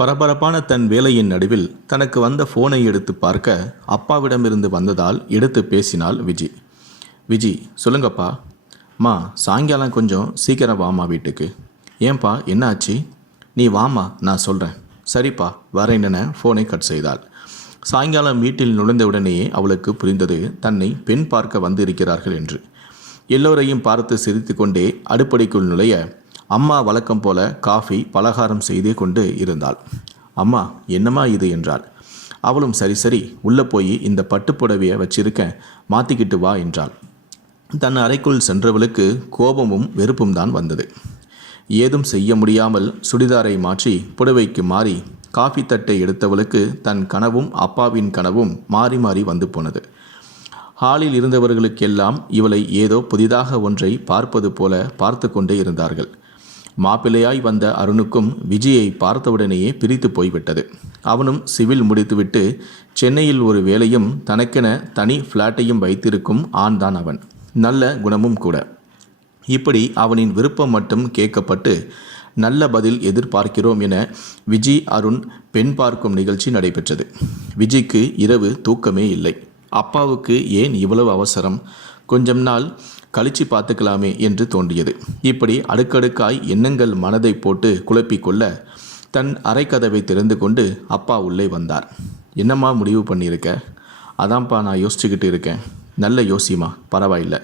பரபரப்பான தன் வேலையின் நடுவில் தனக்கு வந்த ஃபோனை எடுத்து பார்க்க அப்பாவிடமிருந்து வந்ததால் எடுத்து பேசினாள் விஜி. விஜி சொல்லுங்கப்பா. மா சாயங்காலம் கொஞ்சம் சீக்கிரம் வாமா வீட்டுக்கு. ஏன்பா என்ன ஆச்சு நீ வாமா நான் சொல்கிறேன் சரிப்பா வரேன்னு ஃபோனை கட் செய்தாள். சாயங்காலம் வீட்டில் நுழைந்தவுடனேயே அவளுக்கு புரிந்தது தன்னை பெண் பார்க்க வந்து இருக்கிறார்கள் என்று. எல்லோரையும் பார்த்து சிரித்துக்கொண்டே அடுப்படிக்குள் நுழைய அம்மா வழக்கம் போல காஃபி பலகாரம் செய்தே கொண்டு இருந்தாள். அம்மா என்னம்மா இது? என்றாள். அவளும் சரி சரி உள்ளே போய் இந்த பட்டுப்புடவையை வச்சிருக்க மாற்றிக்கிட்டு வா என்றாள். தன் அறைக்குள் சென்றவளுக்கு கோபமும் வெறுப்பும் தான் வந்தது. ஏதும் செய்ய முடியாமல் சுடிதாரை மாற்றி புடவைக்கு மாறி காஃபி தட்டை எடுத்தவளுக்கு தன் கனவும் அப்பாவின் கனவும் மாறி மாறி வந்து போனது. ஹாலில் இருந்தவர்களுக்கெல்லாம் இவளை ஏதோ புதிதாக ஒன்றை பார்ப்பது போல பார்த்து கொண்டே இருந்தார்கள். மாப்பிள்ளையாய் வந்த அருணுக்கும் விஜயை பார்த்தவுடனேயே பிரித்து போய்விட்டது. அவனும் சிவில் முடித்துவிட்டு சென்னையில் ஒரு வேலையும் தனக்கென தனி ஃப்ளாட்டையும் வைத்திருக்கும் ஆண்தான் அவன். நல்ல குணமும் கூட. இப்படி அவனின் விருப்பம் மட்டும் கேட்கப்பட்டு நல்ல பதில் எதிர்பார்க்கிறோம் என விஜி அருண் பெண் பார்க்கும் நிகழ்ச்சி நடைபெற்றது. விஜிக்கு இரவு தூக்கமே இல்லை. அப்பாவுக்கு ஏன் இவ்வளவு அவசரம்? கொஞ்சம் நாள் கழிச்சு பார்த்துக்கலாமே என்று தோன்றியது. இப்படி அடுக்கடுக்காய் எண்ணங்கள் மனதை போட்டு குழப்பிக்கொள்ள தன் அறைக்கதவை திறந்து கொண்டு அப்பா உள்ளே வந்தார். என்னம்மா முடிவு பண்ணியிருக்க? அதான்ப்பா நான் யோசிச்சுக்கிட்டு இருக்கேன். நல்ல யோசிமா பரவாயில்ல.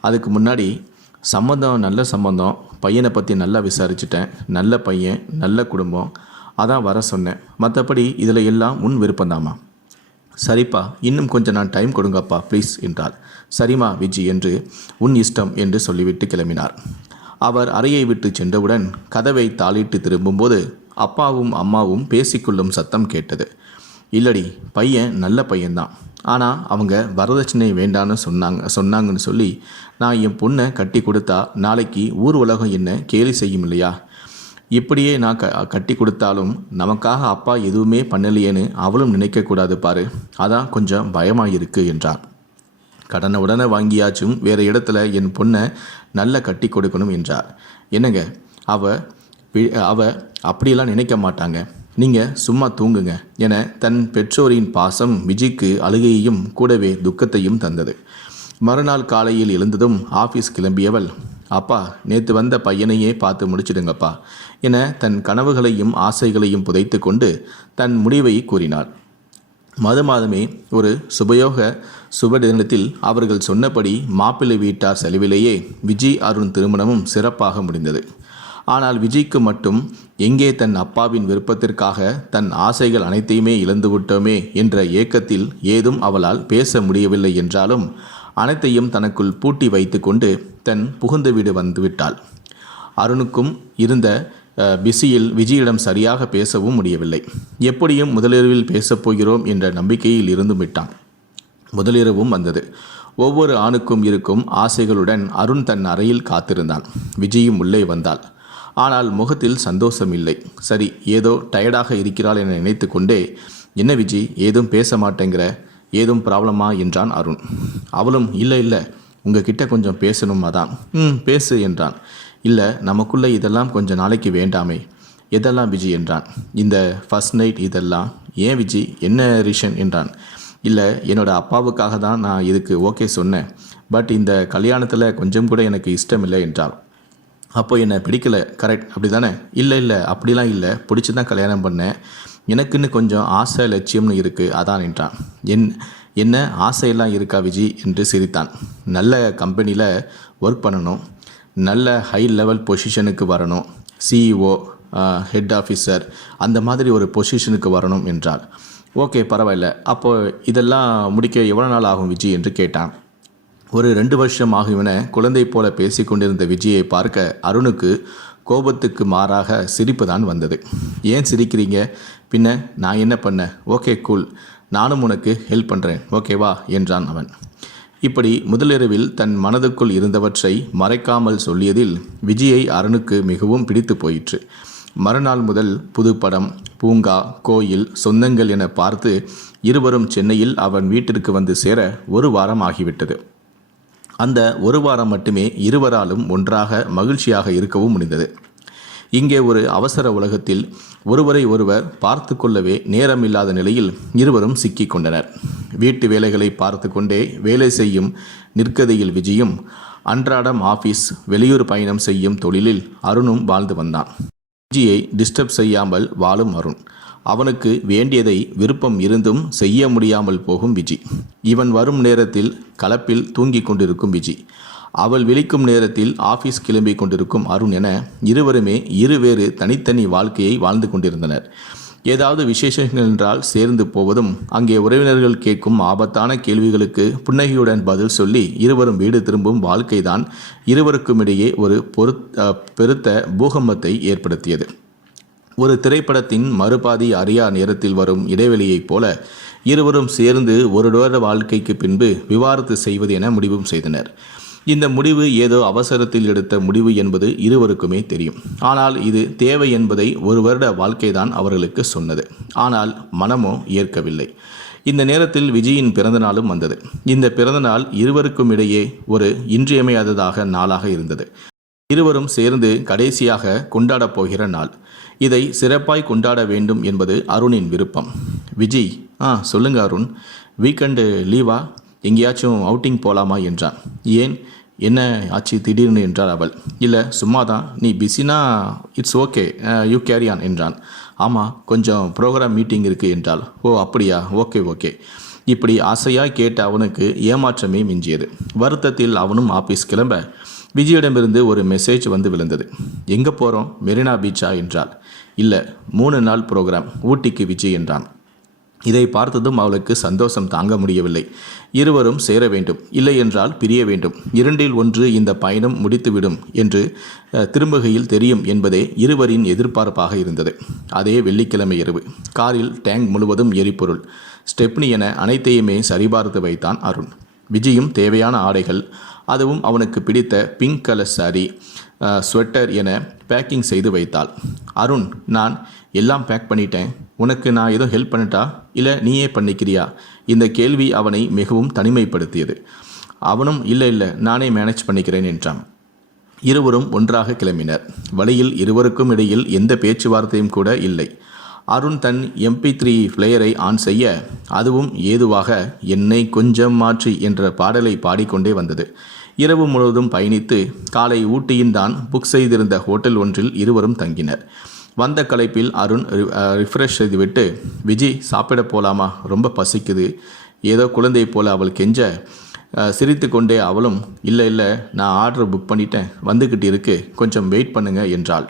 அதுக்கு முன்னாடி சம்மந்தம் நல்ல சம்மந்தம் பையனை பற்றி நல்லா விசாரிச்சிட்டேன். நல்ல பையன் நல்ல குடும்பம் அதான் வர சொன்னேன். மற்றபடி இதில் எல்லாம் உன் விருப்பம்தாம்மா. சரிப்பா இன்னும் கொஞ்சம் நான் டைம் கொடுங்கப்பா ப்ளீஸ் என்றார் சரிமா விஜி என்று உன் இஷ்டம் என்று சொல்லிவிட்டு கிளம்பினார். அவர் அறையை விட்டு சென்றவுடன் கதவை தாளிட்டு திரும்பும்போது அப்பாவும் அம்மாவும் பேசிக்கொள்ளும் சத்தம் கேட்டது. இல்லடி பையன் நல்ல பையன்தான். ஆனால் அவங்க வரதட்சணை வேண்டான்னு சொன்னாங்க சொன்னாங்கன்னு சொல்லி நான் என் பொண்ணை கட்டி கொடுத்தா நாளைக்கு ஊர் உலகம் என்ன கேலி செய்யும் இல்லையா? இப்படியே நான் க கட்டி கொடுத்தாலும் நமக்காக அப்பா எதுவுமே பண்ணலையேன்னு அவளும் நினைக்கக்கூடாது பாரு. அதான் கொஞ்சம் பயமாக இருக்கு என்றார் கடனை உடனே வாங்கியாச்சும் வேறு இடத்துல என் பொண்ணை நல்ல கட்டி கொடுக்கணும் என்றார். என்னங்க அவ அவ அப்படியெல்லாம் நினைக்க மாட்டாங்க. நீங்கள் சும்மா தூங்குங்க என தன் பெற்றோரின் பாசம் விஜிக்கு அழுகையையும் கூடவே துக்கத்தையும் தந்தது. மறுநாள் காலையில் எழுந்ததும் ஆஃபீஸ் கிளம்பியவள் அப்பா நேற்று வந்த பையனையே பார்த்து முடிச்சிடுங்கப்பா. என தன் கனவுகளையும் ஆசைகளையும் புதைத்து கொண்டு தன் முடிவை கூறினாள். மது மாதமே ஒரு சுபயோக சுப தினத்தில் அவர்கள் சொன்னபடி மாப்பிள்ளை வீட்டார் செலவிலேயே விஜி அருண் திருமணமும் சிறப்பாக முடிந்தது. ஆனால் விஜய்க்கு மட்டும் எங்கே தன் அப்பாவின் விருப்பத்திற்காக தன் ஆசைகள் அனைத்தையுமே இழந்துவிட்டோமே என்ற ஏக்கத்தில் ஏதும் அவளால் பேச முடியவில்லை என்றாலும் அனைத்தையும் தனக்குள் பூட்டி வைத்துக்கொண்டு தன் புகுந்த வீடு வந்துவிட்டாள். அருணுக்கும் இருந்த பிஸியில் விஜயிடம் சரியாக பேசவும் முடியவில்லை. எப்படியும் முதலிரவில் பேசப் போகிறோம் என்ற நம்பிக்கையில் இருந்து விட்டான். முதலிரவும் வந்தது. ஒவ்வொரு ஆணுக்கும் இருக்கும் ஆசைகளுடன் அருண் தன் அறையில் காத்திருந்தான். விஜயும் உள்ளே வந்தாள். ஆனால் முகத்தில் சந்தோஷம் இல்லை. சரி ஏதோ டயர்டாக இருக்கிறாள் என நினைத்து கொண்டே என்ன விஜி ஏதும் பேச மாட்டேங்கிற? ஏதும் ப்ராப்ளமா? என்றான் அருண். அவளும் இல்லை இல்லை உங்ககிட்ட கொஞ்சம் பேசணும் அதான். ம் பேசு என்றான். இல்லை நமக்குள்ளே இதெல்லாம் கொஞ்ச நாளைக்கு வேண்டாமே. எதெல்லாம் விஜி என்றான்? இந்த ஃபர்ஸ்ட் நைட் இதெல்லாம். ஏன் விஜி? என்ன ரீஷன் என்றான்? இல்லை என்னோட அப்பாவுக்காக தான் நான் இதுக்கு ஓகே சொன்னேன். பட் இந்த கல்யாணத்தில் கொஞ்சம் கூட எனக்கு இஷ்டம் இல்லை என்றாள். அப்போ என்னை பிடிக்கல. கரெக்ட் அப்படி தானே இல்லை இல்லை. அப்படிலாம் இல்லை. பிடிச்சி தான் கல்யாணம் பண்ணேன். எனக்குன்னு கொஞ்சம் ஆசை லட்சியம்னு இருக்குது அதான் என்றான். என் என்ன ஆசையெல்லாம் இருக்கா விஜி? என்று சிரித்தான். நல்ல கம்பெனியில் ஒர்க் பண்ணணும். நல்ல ஹை லெவல் பொசிஷனுக்கு வரணும். சிஇஓ ஹெட் ஆஃபீஸர் அந்த மாதிரி ஒரு பொசிஷனுக்கு வரணும் என்றாள் ஓகே பரவாயில்ல. அப்போ இதெல்லாம் முடிக்க எவ்வளோ நாள் ஆகும் விஜய் என்று கேட்டான். ஒரு ரெண்டு வருஷம் ஆகியவன குழந்தை போல பேசி கொண்டிருந்த விஜயை பார்க்க அருணுக்கு கோபத்துக்கு மாறாக சிரிப்பு தான் வந்தது. ஏன் சிரிக்கிறீங்க? பின்ன நான் என்ன பண்ணேன் ஓகே கூல் நானும் உனக்கு ஹெல்ப் பண்ணுறேன் ஓகேவா என்றான் அவன். இப்படி முதலிரவில் தன் மனதுக்குள் இருந்தவற்றை மறைக்காமல் சொல்லியதில் விஜயை அருணுக்கு மிகவும் பிடித்து போயிற்று. மறுநாள் முதல் புதுப்படம் பூங்கா கோயில் சொந்தங்கள் என பார்த்து இருவரும் சென்னையில் அவன் வீட்டிற்கு வந்து சேர ஒரு வாரம் ஆகிவிட்டது. அந்த ஒரு வாரம் மட்டுமே இருவராலும் ஒன்றாக மகிழ்ச்சியாக இருக்கவும் முடிந்தது. இங்கே ஒரு அவசர உலகத்தில் ஒருவரை ஒருவர் பார்த்து கொள்ளவே நேரமில்லாத நிலையில் இருவரும் சிக்கிக் கொண்டனர் வீட்டு வேலைகளை பார்த்து கொண்டே வேலை செய்யும் நிற்கதையில் விஜயும் அன்றாடம் ஆஃபீஸ் வெளியூர் பயணம் செய்யும் தொழிலில் அருணும் வாழ்ந்து வந்தான். விஜியை டிஸ்டர்ப் செய்யாமல் வாழும் அருண். அவனுக்கு வேண்டியதை விருப்பம் இருந்தும் செய்ய முடியாமல் போகும் விஜி. இவன் வரும் நேரத்தில் கலப்பில் தூங்கிக் கொண்டிருக்கும் விஜி. அவள் விழிக்கும் நேரத்தில் ஆபீஸ் கிளம்பி கொண்டிருக்கும் அருண் என இருவருமே இருவேறு தனித்தனி வாழ்க்கையை வாழ்ந்து கொண்டிருந்தனர். ஏதாவது விசேஷங்கள் என்றால் சேர்ந்து போவதும் அங்கே உறவினர்கள் கேட்கும் ஆபத்தான கேள்விகளுக்கு புன்னகையுடன் பதில் சொல்லி இருவரும் வீடு திரும்பும் வாழ்க்கைதான் இருவருக்கும் இடையே ஒரு பொருத் பெருத்த பூகம்பத்தை ஏற்படுத்தியது. ஒரு திரைப்படத்தின் மறுபாதி அறியா நேரத்தில் வரும் இடைவெளியைப் போல இருவரும் சேர்ந்து ஒரு டோர வாழ்க்கைக்கு பின்பு விவாதத்து செய்வது என முடிவும் செய்தனர். இந்த முடிவு ஏதோ அவசரத்தில் எடுத்த முடிவு என்பது இருவருக்குமே தெரியும். ஆனால் இது தேவை என்பதை ஒரு வருட வாழ்க்கைதான் அவர்களுக்கு சொன்னது. ஆனால் மனமோ ஏற்கவில்லை. இந்த நேரத்தில் விஜயின் பிறந்தநாளும் வந்தது. இந்த பிறந்தநாள் இருவருக்கும் இடையே ஒரு இன்றியமையாததாக நாளாக இருந்தது. இருவரும் சேர்ந்து கடைசியாக கொண்டாடப் போகிற நாள். இதை சிறப்பாய் கொண்டாட வேண்டும் என்பது அருணின் விருப்பம். விஜய் ஆ சொல்லுங்க அருண். வீக்கெண்டு லீவா? எங்கேயாச்சும் அவுட்டிங் போகலாமா என்றான். ஏன்? என்ன ஆச்சு திடீர்னு என்றாள் அவள். இல்லை சும்மா தான் நீ பிஸினா it's okay you carry on என்றான். ஆமாம் கொஞ்சம் ப்ரோக்ராம் மீட்டிங் இருக்குது என்றாள். ஓ அப்படியா? Okay okay. இப்படி ஆசையாக கேட்ட அவனுக்கு ஏமாற்றமே மிஞ்சியது. வருத்தத்தில் அவனும் ஆஃபீஸ் கிளம்ப விஜயிடமிருந்து ஒரு மெசேஜ் வந்து விழுந்தது. எங்கே போகிறோம் மெரினா பீச்சா என்றாள். இல்லை மூணு நாள் ப்ரோக்ராம் ஊட்டிக்கு விஜய் என்றான். இதை பார்த்ததும் அவளுக்கு சந்தோஷம் தாங்க முடியவில்லை. இருவரும் சேர வேண்டும். இல்லை என்றால் பிரிய வேண்டும். இரண்டில் ஒன்று இந்த பயணம் முடித்துவிடும் என்று திரும்புகையில் தெரியும் என்பதே இருவரின் எதிர்பார்ப்பாக இருந்தது. அதே வெள்ளிக்கிழமை இரவு. காரில் டேங்க் முழுவதும் எரிபொருள். ஸ்டெப்னி என அனைத்தையுமே சரிபார்த்து வைத்தான் அருண். விஜயும் தேவையான ஆடைகள் அதுவும் அவனுக்கு பிடித்த பிங்க் கலர் சாரி ஸ்வெட்டர் என பேக்கிங் செய்து வைத்தாள். அருண் நான் எல்லாம் பேக் பண்ணிட்டேன். உனக்கு நான் ஏதோ ஹெல்ப் பண்ணிட்டா? இல்லை நீயே பண்ணிக்கிறியா? இந்த கேள்வி அவனை மிகவும் தனிமைப்படுத்தியது. அவனும் இல்லை இல்லை நானே மேனேஜ் பண்ணிக்கிறேன் என்றான். இருவரும் ஒன்றாக கிளம்பினர். வழியில் இருவருக்கும் இடையில் எந்த பேச்சுவார்த்தையும் கூட இல்லை. அருண் தன் எம்பி த்ரீ பிளேயரை ஆன் செய்ய அதுவும் ஏதுவாக என்னை கொஞ்சம் மாற்றி என்ற பாடலை பாடிக்கொண்டே வந்தது. இரவு முழுவதும் பயணித்து காலை ஊட்டியின் தான் புக் செய்திருந்த ஹோட்டல் ஒன்றில் இருவரும் தங்கினர். வந்த களைப்பில் அருண் ரிஃப்ரெஷ் செய்துவிட்டு விஜி சாப்பிட போலாமா? ரொம்ப பசிக்குது. ஏதோ குழந்தை போல அவள் கெஞ்ச சிரித்து சிரித்துக்கொண்டே அவளும் இல்லை இல்லை நான் ஆர்டர் புக் பண்ணிட்டேன். வந்துக்கிட்டு இருக்கு. கொஞ்சம் வெயிட் பண்ணுங்க என்றாள்.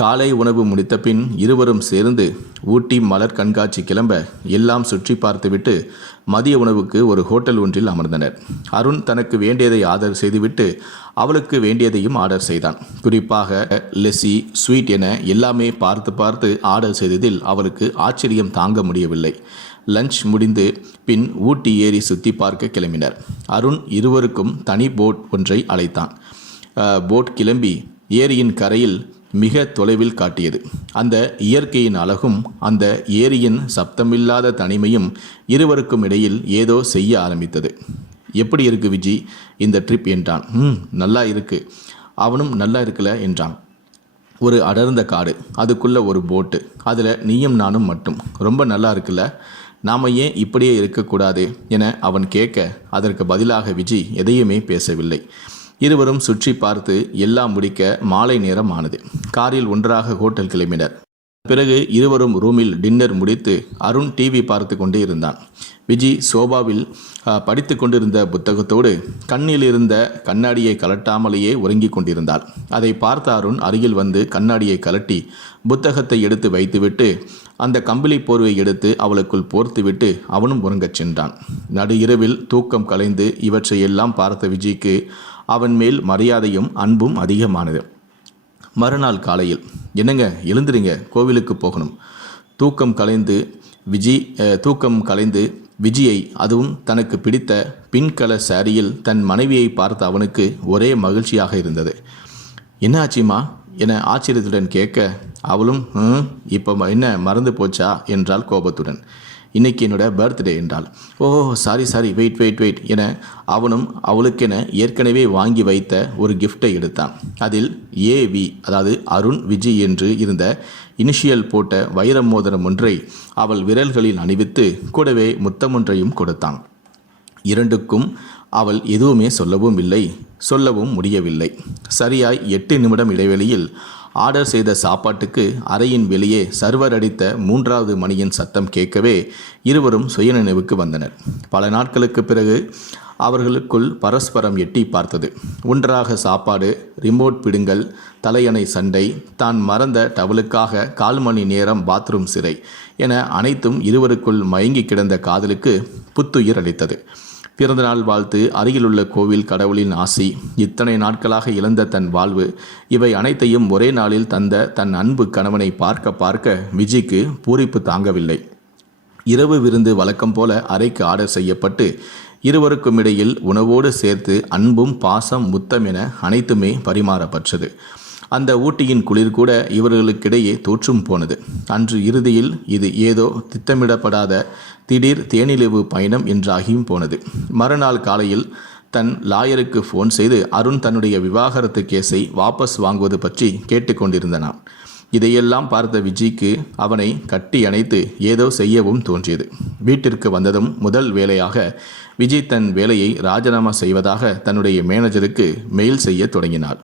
காலை உணவு முடித்த பின் இருவரும் சேர்ந்து ஊட்டி மலர் கண்காட்சி கிளம்ப எல்லாம் சுற்றி பார்த்துவிட்டு மதிய உணவுக்கு ஒரு ஹோட்டல் ஒன்றில் அமர்ந்தனர். அருண் தனக்கு வேண்டியதை ஆர்டர் செய்துவிட்டு அவளுக்கு வேண்டியதையும் ஆர்டர் செய்தான். குறிப்பாக லெஸ்ஸி ஸ்வீட் என எல்லாமே பார்த்து பார்த்து ஆர்டர் செய்ததில் அவளுக்கு ஆச்சரியம் தாங்க முடியவில்லை. லஞ்ச் முடிந்து பின் ஊட்டி ஏரி சுற்றி பார்க்க கிளம்பினர். அருண் இருவருக்கும் தனி போட் ஒன்றை அழைத்தான். போட் கிளம்பி ஏரியின் கரையில் மிக தொலைவில் காட்டியது. அந்த இயற்கையின் அழகும் அந்த ஏரியின் சப்தமில்லாத தனிமையும் இருவருக்கும் இடையில் ஏதோ செய்ய ஆரம்பித்தது. எப்படி இருக்கு விஜி? இந்த ட்ரிப் என்றான். ம் நல்லா இருக்கு. அவனும் நல்லா இருக்கல என்றான். ஒரு அடர்ந்த காடு அதுக்குள்ளே ஒரு போட்டு அதில் நீயும் நானும் மட்டும். ரொம்ப நல்லா இருக்குல்ல. நாம ஏன் இப்படியே இருக்கக்கூடாது? என அவன் கேட்க அதற்கு பதிலாக விஜி எதையுமே பேசவில்லை. இருவரும் சுற்றி பார்த்து எல்லாம் முடிக்க மாலை நேரம் ஆனது காரில் ஒன்றாக ஹோட்டல் கிளம்பினர். பிறகு இருவரும் ரூமில் டின்னர் முடித்து அருண் டிவி பார்த்து கொண்டே இருந்தான். விஜி சோபாவில் படித்து கொண்டிருந்த புத்தகத்தோடு கண்ணில் இருந்த கண்ணாடியை கலட்டாமலேயே உறங்கிக் கொண்டிருந்தாள். அதை பார்த்த அருண் அருகில் வந்து கண்ணாடியை கலட்டி புத்தகத்தை எடுத்து வைத்துவிட்டு அந்த கம்பளி போர்வை எடுத்து அவளுக்குள் போர்த்துவிட்டு அவனும் உறங்கச் சென்றான். நடு இரவில் தூக்கம் கலைந்து இவற்றையெல்லாம் பார்த்த விஜய்க்கு அவன் மேல் மரியாதையும் அன்பும் அதிகமானது. மறுநாள் காலையில் என்னங்க எழுந்துருங்க கோவிலுக்கு போகணும். தூக்கம் கலைந்து விஜி தூக்கம் கலைந்து விஜயை அதுவும் தனக்கு பிடித்த பின் கலர் சாரியில் தன் மனைவியை பார்த்த அவனுக்கு ஒரே மகிழ்ச்சியாக இருந்தது. என்ன ஆச்சுமா என ஆச்சரியத்துடன் கேட்க அவளும் இப்போ என்ன மறந்து போச்சா? என்றால் கோபத்துடன். இன்னைக்கு என்னோட பர்த்டே என்றாள். ஓ sorry sorry wait wait wait என அவனும் அவளுக்கென ஏற்கனவே வாங்கி வைத்த ஒரு கிஃப்டை எடுத்தான். அதில் ஏவி அதாவது அருண் விஜய் என்று இருந்த இனிஷியல் போட்ட வைர மோதிரம் ஒன்றை அவள் விரல்களில் அணிவித்து கூடவே முத்தமொன்றையும் கொடுத்தான். இரண்டுக்கும் அவள் எதுவுமே சொல்லவும் இல்லை சொல்லவும் முடியவில்லை. சரியாய் எட்டு நிமிடம் இடைவெளியில் ஆர்டர் செய்த சாப்பாட்டுக்கு அறையின் வெளியே சர்வர் அடித்த மூன்றாவது மணியின் சத்தம் கேட்கவே இருவரும் சுயநினைவுக்கு வந்தனர். பல நாட்களுக்கு பிறகு அவர்களுக்குள் பரஸ்பரம் எட்டி பார்த்தது. ஒன்றாக சாப்பாடு ரிமோட் பிடுங்கள் தலையணை சண்டை தான் மறந்த டவலுக்காக கால் மணி நேரம் பாத்ரூம் சிறை என அனைத்தும் இருவருக்குள் மயங்கி கிடந்த காதலுக்கு புத்துயிர் அளித்தது. பிறந்தநாள் வாழ்த்து அருகிலுள்ள கோவில் கடவுளின் ஆசி. இத்தனை நாட்களாக இழந்த தன் வாழ்வு இவை அனைத்தையும் ஒரே நாளில் தந்த தன் அன்பு கணவனை பார்க்க பார்க்க விஜிக்கு பூரிப்பு தாங்கவில்லை. இரவு விருந்து வழக்கம் போல அறைக்கு ஆர்டர் செய்யப்பட்டு இருவருக்கும் இடையில் உணவோடு சேர்த்து அன்பும் பாசம் முத்தம் என அனைத்துமே பரிமாறப்பட்டது அந்த ஊட்டியின் குளிர் கூட இவர்களுக்கிடையே தோற்றும் போனது. அன்று இறுதியில் இது ஏதோ திட்டமிடப்படாத திடீர் தேனிலவு பயணம் என்றாகியும் போனது. மறுநாள் காலையில் தன் லாயருக்கு ஃபோன் செய்து அருண் தன்னுடைய விவாகரத்து கேஸை வாபஸ் வாங்குவது பற்றி கேட்டுக்கொண்டிருந்தனான் இதையெல்லாம் பார்த்த விஜய்க்கு அவனை கட்டி அணைத்து ஏதோ செய்யவும் தோன்றியது. வீட்டிற்கு வந்ததும் முதல் வேலையாக விஜய் தன் வேலையை ராஜினாமா செய்வதாக தன்னுடைய மேனேஜருக்கு மெயில் செய்ய தொடங்கினார்